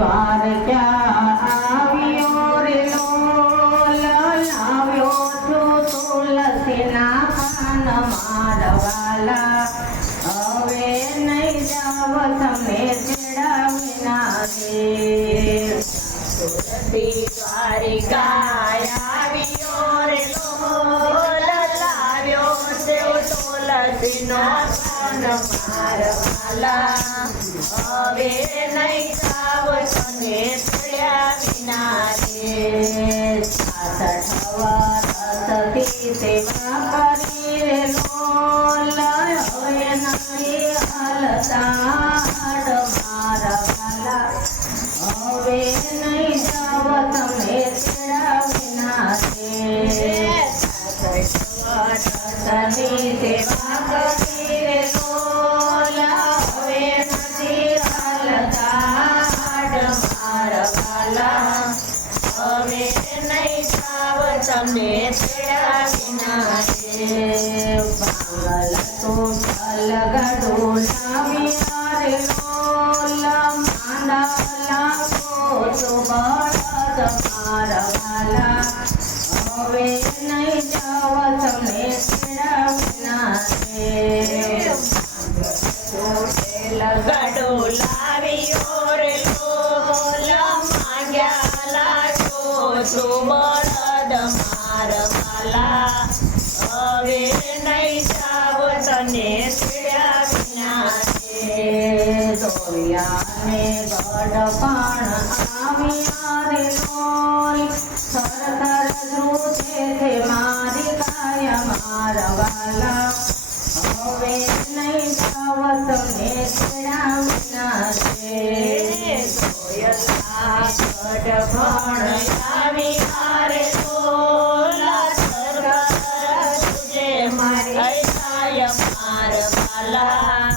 દ્વારકા આવ્યો રે લોલ લાવ્યો છું તુલસીના પાન મારવાલા હવે નહીં જાવ તમે તેડા વિના રે તુલસી દ્વારિકા આવ્યો રે લોલ લાવ્યો છે તુલસીનો પાન મારવાલા હવે નહીં જાવ તમે તેડા વિના રે 66 વર્ષથી સેવા કરી રે લોલ હવે નથી હાલતા મારવાલા હવે નહીં જાવ તમે તેડા વિના રે સની સેવા કરી રે લોલ હવે નથી હાલતા મારવાલા હવે નહીં જાવ તમે તેડા વિના રે બાંગલ તો લગડો લાવ્યા રે લોલ માંડા તો બળદ મારવાલા હવે નહીં જાવ તમે તેડા વિના રે લગડો લાવ્યો રે લોલ માંગ્યા લાડો છો બળદ મારવાલા હવે નહીં જાવ તને તેડા વિના રે દોરિયાને ગઢપણ આવ્યા રે લોલ થરથર ધ્રુજે છે મારી કાય મારવાલા હવે નહીં જાવ તમે તેડા વિના રે ગઢપણ આવ્યા રે લોલ સરકાર તુજે મારી કાય મારવાલા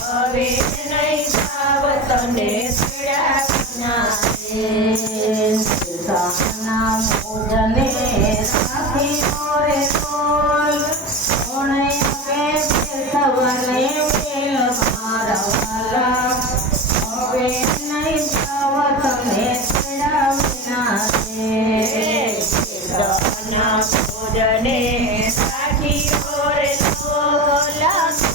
હવે નહીં જાવ તને તેડા વિના રે સાના મોજને રાખ્યો રે લોલ કોણે આપે સવને વેલ મારવાલા હવે નહીં જાવ તમે તેડા વિના રે ના ભોજને સાખીઓ રે લોલ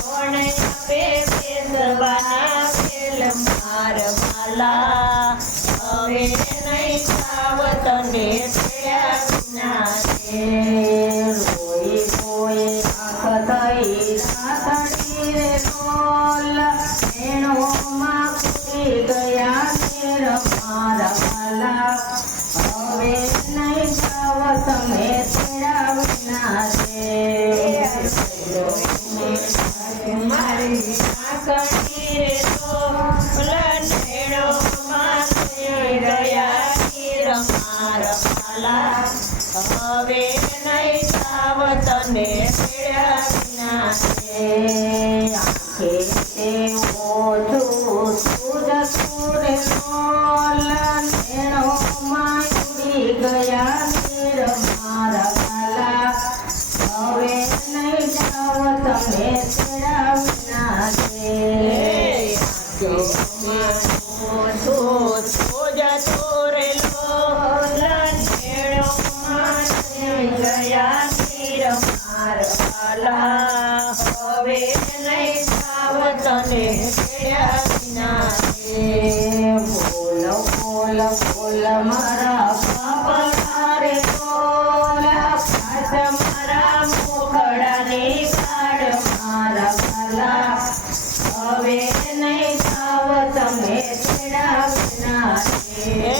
કોણે આપે બેસવાના વેલ મારવાલા હવે નહીં જાવ તને તેડા વિના રે રોઈ રોઈ આંખ થઈ રાતડી રે લોલ એણોમાં ખૂટી ગયા તેર મારવાલા હવે નહીં જાવ તમે તેડા વિના રે મારી આંખની રે લોલ નેણોમાં થઈ ગયા તીર મારવાલા હવે નહીં જાવ તને તેડા વિના રે આંખે તે ઓછું સૂરજતું રે લોલ એણોમાં ઉડી ગયા તેર મારવાલા હવે નહીં જાવ તમે તેડા વિના રે હવે નહીં જાવ તને તેડા વિના રે બોલ બોલ બોલ મારા બાપા રે બોલ પાછ મારા મુખડાની કાઢ મારા ભલા હવે નહીં જાવ તમે તેડા વિના રે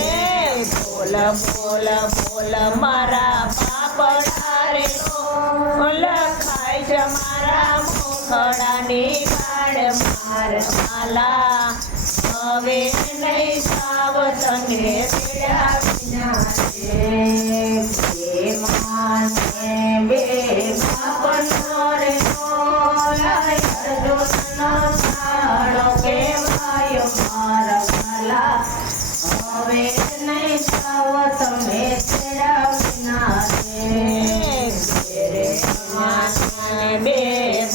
બોલ બોલ બોલ મારા બાપડા રે લોલ ખાય છે મારા મુખડાની કાઢ મારવાલા હવે નહીં જાવ તને તેડા વિના રે માને બે બાપનો રે લોલ અર્જુનનો સાળો કહેવાય મારા ભલા હવે નહીં જાવ તમે તેડા વિના રે બે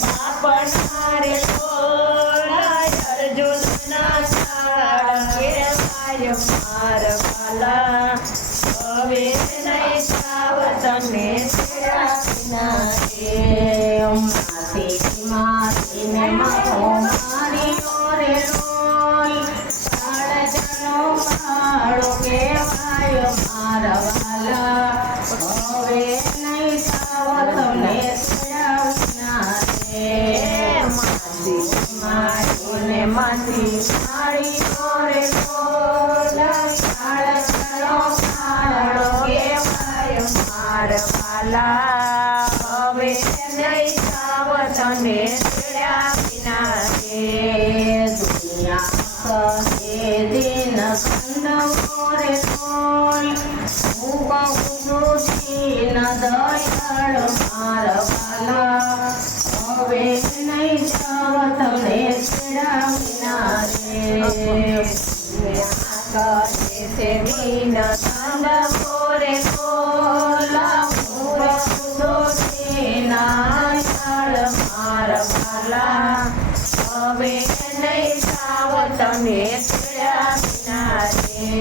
બાપના રે લોલ અર્જુનના સાળ કેવાય ભાઈ મારા વાલા હવે નહીં જાવ તને તેડા વિના રે માસીને મારો માર્યો રે લોલ કાળજાનો કાળો કહેવાય મારા વાલા હવે નહીં જાવ તમને તેડા વિના રે માસીને માસી માર્યો રે લોલ કાળજાનો કાળો કહેવાય મારા વાલા હવે નહીં જાવ તને તેડા વિના રે દુનિયા કહે દિન ખંડવો રે બોલ હું કહું છું દીન દયાળ મારા વાલા હવે નહીં જાવ તમને તેડા વિના રે કહે છે દિન ખંડવો રે બોલ હું કહું છું દીન દયાળ મારા વાલા હવે નહીં જાવ તને તેડા વિના રે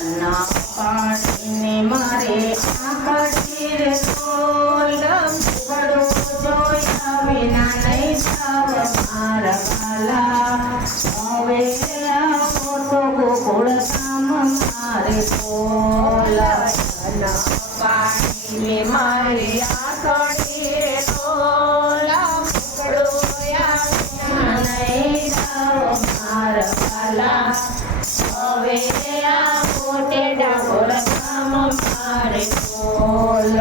અન્ના પાણીને મારે આંખડી રે બોલ પડો જોયા વિના નહીં જાવ મારા વાલા હવે આવો તો ગોકુળ ધામ મારે બોલ પાણીને મારી આંખડી રે તોલા પડોયા નહીં જાવ મારા વાલા હવે આ મોટે ડાકોર ગામ મારે બોલ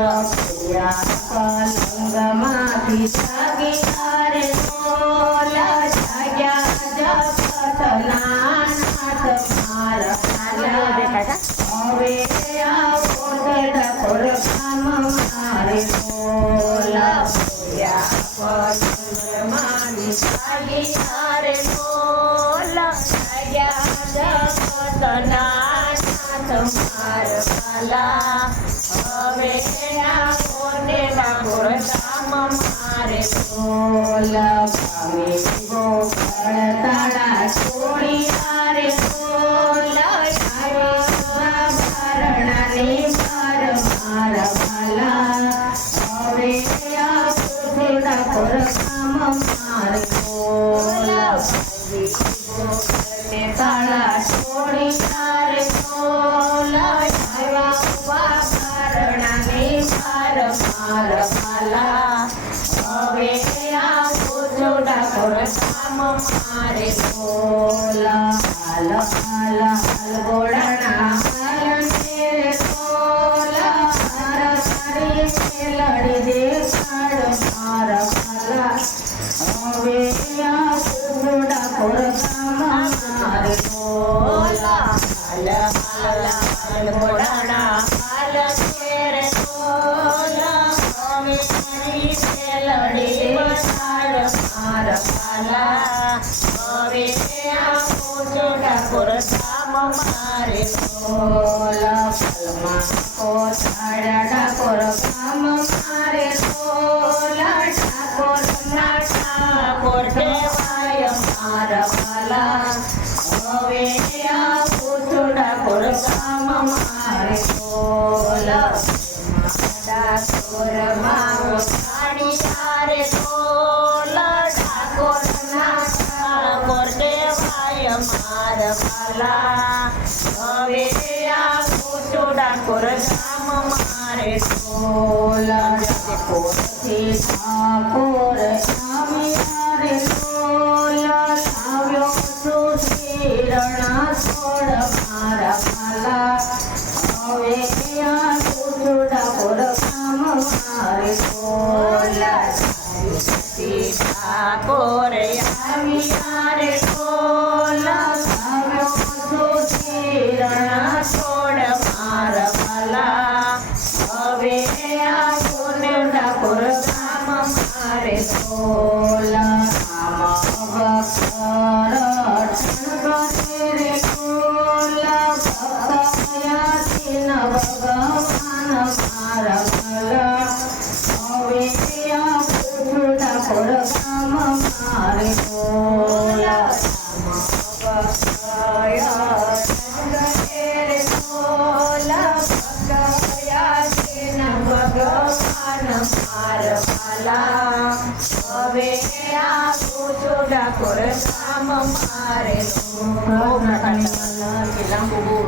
પલંગમાંથી જાગી તારે બોલ જાગ્યા જગતના નાથ મારા વાલા હવે આવો તે ડાકોર ગામ મારે બોલ મારી સાગી તારે બોલા જગત નાથ માર વાલા હવે આ મોટે ડાકોર ગામ મારે બોલ ભાવે ગોકળ તાળા છોડી તારે બોલ ભરણાની માર મારા વાલા હવે આ થોડા કોર કામ મારે બોલ તાળા છોડી તારે બોલ ભરણાની માર મારા વાલા હવે આ થોડા કોર કામ મારે બોલ હાલ હાલ હાલ ગોળાના હાલ ને બોલ હાર તારી લડી દેખાડ મારા વાલા હવે આ થોડા કોર કામ મારે બોલ હાલ હાલ હાલ ઘોડાના હાલ ઘેર તોલા હવે મારી લડી બસાડ મારા વાલા હવે આ મોટો ડાકોર ગામ મારે બોલ પલમાં કોથાડા ડાકોર કામ મારે બોલ ડાકોર ના ઠાકોર કહેવાય મારા વાલા હવે આ મોટો ડાકોર કામ મારે બોલ ડાકોર મારો સાડી તારે તોલા ડાકોર ના ઠાકોર કહેવાય મારા વાલા હવે આ મોટો ડાકોર ગામ મારે બોલ ડાકોરથી ઠાકોર આમે મારે બોલ લાવ્યો સુશીરણા છોડ મારા વાલા હવે આ મોટો ડાકોર કામ મારે બોલ ઠાકોર આવી મારે બોલ લાવ્યો સુશીરણા છોડ મારા વાલા હવે આ મોટો ડાકોર કામ મારે બોલ આમ ભક્તર ઠણગતે રે બોલ ભક્તયાસીન ભગવાન મારા વાલા હવે આ મોટો ડાકોર કામ મારે બોલ માર વાલા હવે આવું છું ડાકોર ધામ મારે લાંબુ બોલ